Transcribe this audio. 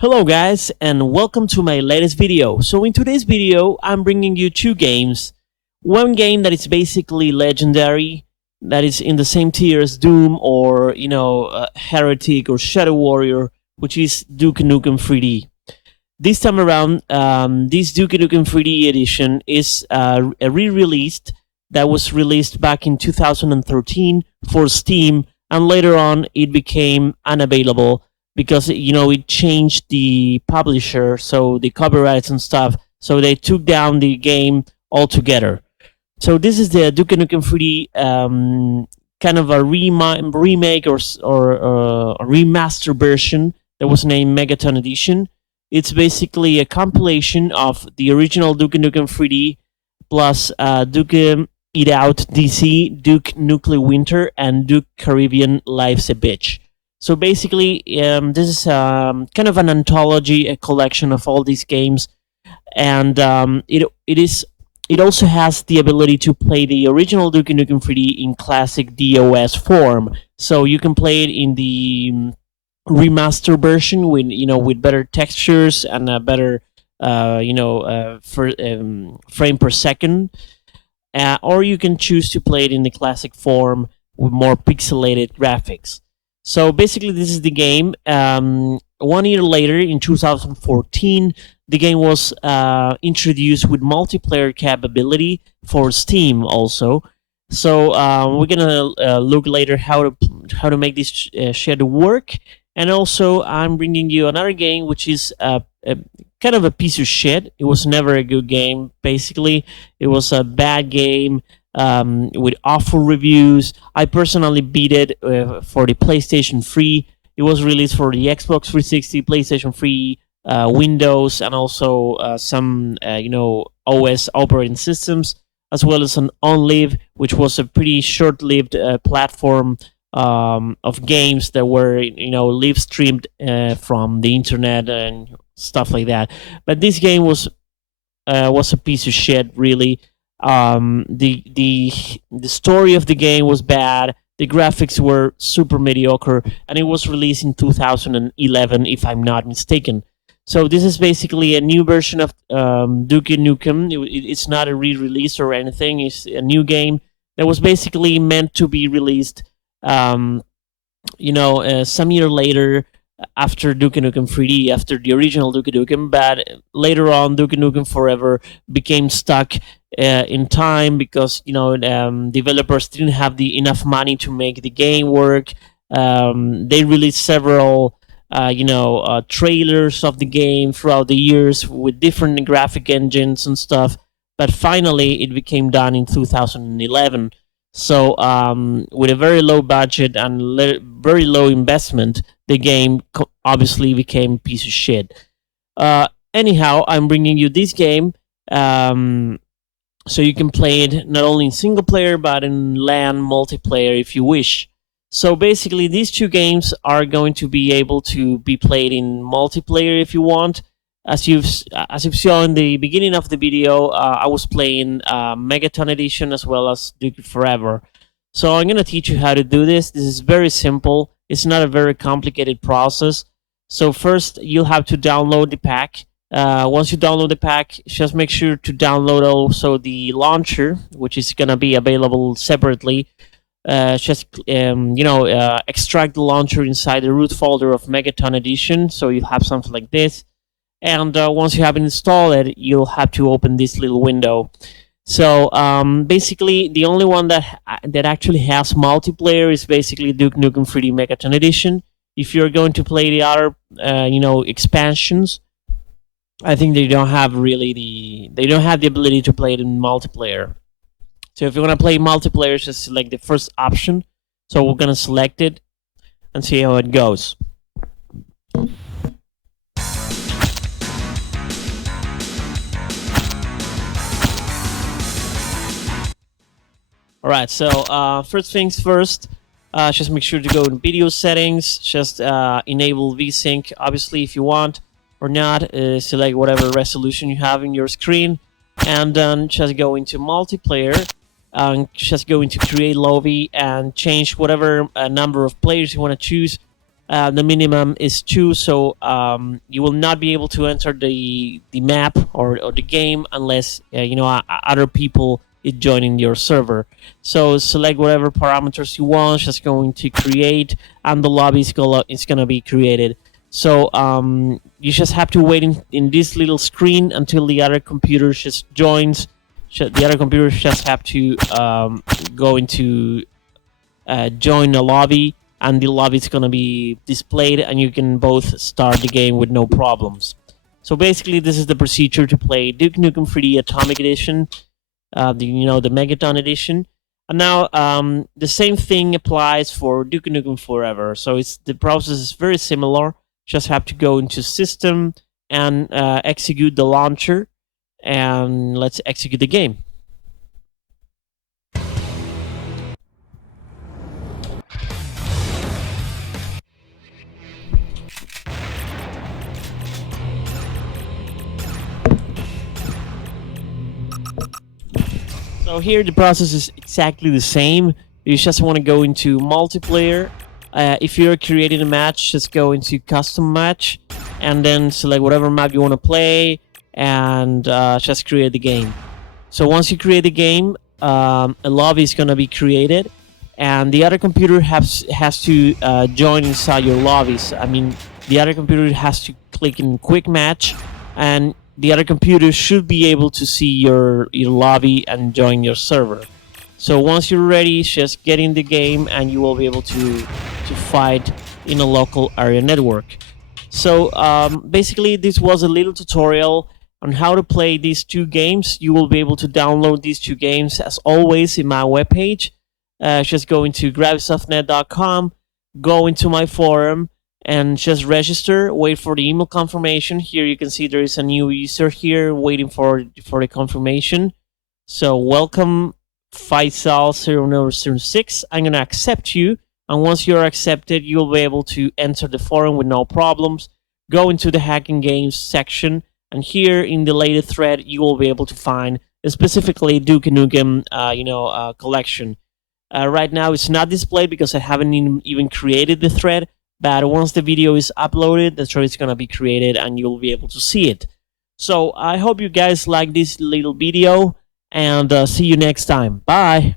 Hello guys, and welcome to my latest video. So in today's video, I'm bringing you two games. One game that is basically legendary, that is in the same tier as Doom or, Heretic or Shadow Warrior, which is Duke Nukem 3D. This time around, this Duke Nukem 3D edition is a re-released that was released back in 2013 for Steam, and later on it became unavailable because it changed the publisher, so the copyrights and stuff, so they took down the game altogether. So this is the Duke Nukem 3D kind of a remake or a remaster version that was named Megaton Edition. It's basically a compilation of the original Duke Nukem 3D plus Duke Eat Out DC, Duke Nuclear Winter, and Duke Caribbean Life's a Bitch. So basically, this is kind of an anthology, a collection of all these games, and it also has the ability to play the original Duke Nukem 3D in classic DOS form. So you can play it in the remaster version with better textures and a better frame per second, or you can choose to play it in the classic form with more pixelated graphics. So basically, this is the game. 1 year later, in 2014, the game was introduced with multiplayer capability for Steam also. So we're gonna look later how to make this shit work. And also, I'm bringing you another game which is kind of a piece of shit. It was never a good game. Basically, it was a bad game. With awful reviews. I personally beat it for the PlayStation 3. It was released for the Xbox 360, PlayStation 3, Windows, and also some OS operating systems, as well as an OnLive, which was a pretty short-lived platform of games that were live streamed from the internet and stuff like that. But this game was a piece of shit, really. The story of the game was bad. The graphics were super mediocre, and it was released in 2011, if I'm not mistaken. So this is basically a new version of Duke Nukem. It's not a re-release or anything. It's a new game that was basically meant to be released, some year later after Duke Nukem 3D, after the original Duke Nukem, but later on Duke Nukem Forever became stuck in time because developers didn't have enough money to make the game work. They released several trailers of the game throughout the years with different graphic engines and stuff, but finally it became done in 2011. So with a very low budget and very low investment, the game obviously became a piece of shit. Anyhow, I'm bringing you this game so you can play it not only in single player but in LAN multiplayer if you wish. So basically, these two games are going to be able to be played in multiplayer if you want. As you saw in the beginning of the video, I was playing Megaton Edition as well as Duke Forever. So I'm going to teach you how to do this. This is very simple. It's not a very complicated process. So first, you'll have to download the pack. Once you download the pack, just make sure to download also the launcher, which is going to be available separately. Extract the launcher inside the root folder of Megaton Edition, so you have something like this. And once you have installed it, you'll have to open this little window. So basically, the only one that actually has multiplayer is basically Duke Nukem 3D Megaton Edition. If you're going to play the other, expansions, I think they don't have the ability to play it in multiplayer. So if you want to play multiplayer, just select the first option. So we're gonna select it and see how it goes. All right. So first things first. Just make sure to go in video settings. Just enable VSync, obviously, if you want, or not. Select whatever resolution you have in your screen, and then just go into multiplayer. Just go into create lobby and change whatever number of players you want to choose. The minimum is 2, so you will not be able to enter the map or the game unless other people is joining your server. So select whatever parameters you want. Just going to create, and the lobby is gonna be created. So you just have to wait in this little screen until the other computer just joins. The other computers just have to go into join the lobby, and the lobby is going to be displayed, and you can both start the game with no problems. So basically, this is the procedure to play Duke Nukem 3D Atomic Edition, the Megaton Edition. And now the same thing applies for Duke Nukem Forever. So the process is very similar. Just have to go into System and execute the launcher. And let's execute the game. So here the process is exactly the same. You just want to go into multiplayer. If you're creating a match, just go into custom match and then select whatever map you want to play, and just create the game. So once you create the game, a lobby is going to be created, and the other computer has to join inside your lobbies. I mean, the other computer has to click in quick match, and the other computer should be able to see your lobby and join your server. So once you're ready, just get in the game, and you will be able to fight in a local area network. So basically, this was a little tutorial on how to play these two games. You will be able to download these two games as always in my webpage. Just go into gravisoftnet.com, go into my forum, and just register. Wait for the email confirmation. Here you can see there is a new user here waiting for the confirmation. So welcome, Faisal0906. I'm gonna accept you, and once you're accepted, you'll be able to enter the forum with no problems. Go into the hacking games section, and here in the latest thread, you will be able to find specifically Duke Nukem, collection. Right now, it's not displayed because I haven't even created the thread. But once the video is uploaded, the thread is gonna be created, and you'll be able to see it. So I hope you guys like this little video, and see you next time. Bye.